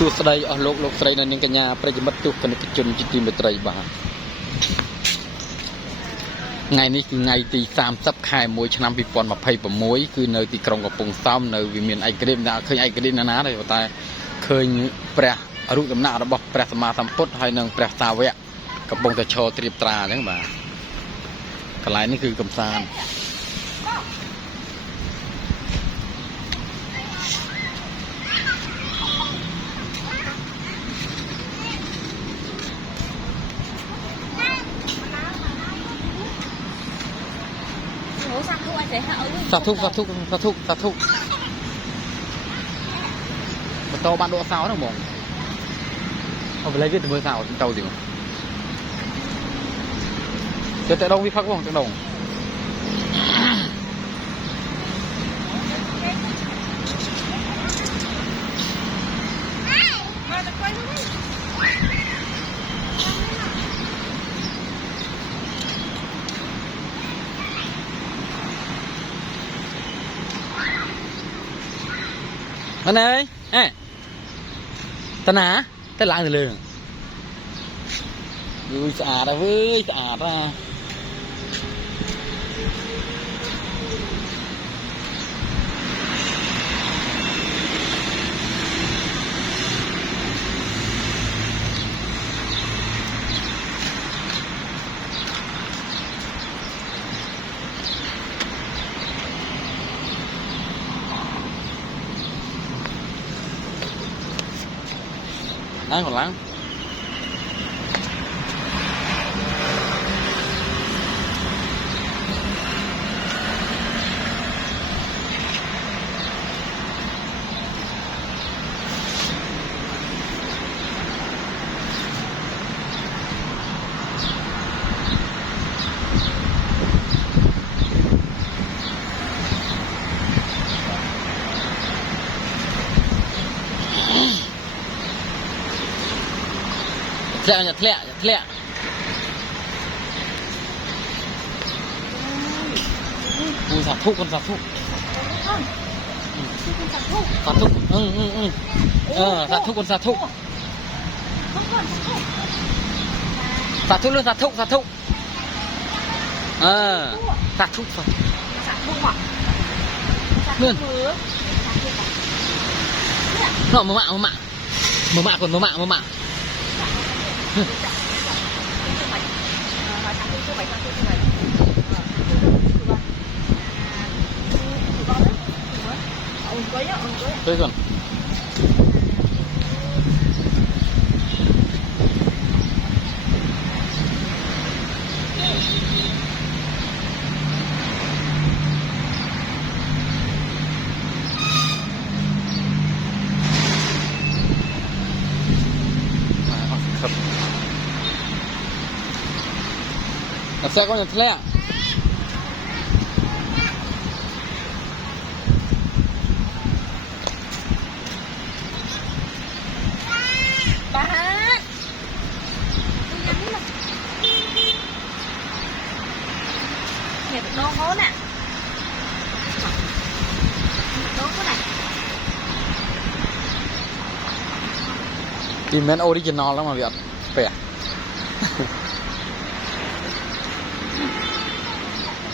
សួស្តីអស់លោកលោកស្រីនៅនាងកញ្ញាប្រិយមិត្តទស្សនិកជនជាទីមេត្រីបាទថ្ងៃនេះគឺថ្ងៃទី30ខែ1ឆ្នាំ2026គឺនៅទីក្រុងកំពង់សោមនៅវិមានឯករាជ្យឃើញឯករាជ្យណាទេតែឃើញព្រះរូបដំណាក់របស់ព្រះសម្មាសម្ពុទ្ធហើយនិងព្រះសាវកកំពុងតែឈរត្រៀបត្រាអញ្ចឹងបាទកន្លែងនេះគឺកំសាន្តសាធុបន្តបានដកសោហ្នឹងហ្មងអត់បល័យវាទៅមើលសោទៅទៀតទៅដងវាផឹកហ្មងទៅដងអណែអេតាណាតែឡើងទៅលើយូរស្អាតហើយវើយស្អាតហ្នឹងcòn lắmធ្លាក់សាធុសាធុសាធុសាធុសាធុលឿនសាធុសាធុលឿនnó mà còn mà Thế còn sẽ có nhận lẹ đón hố nè đón hố này tìm men original lắm mà Việt khỏe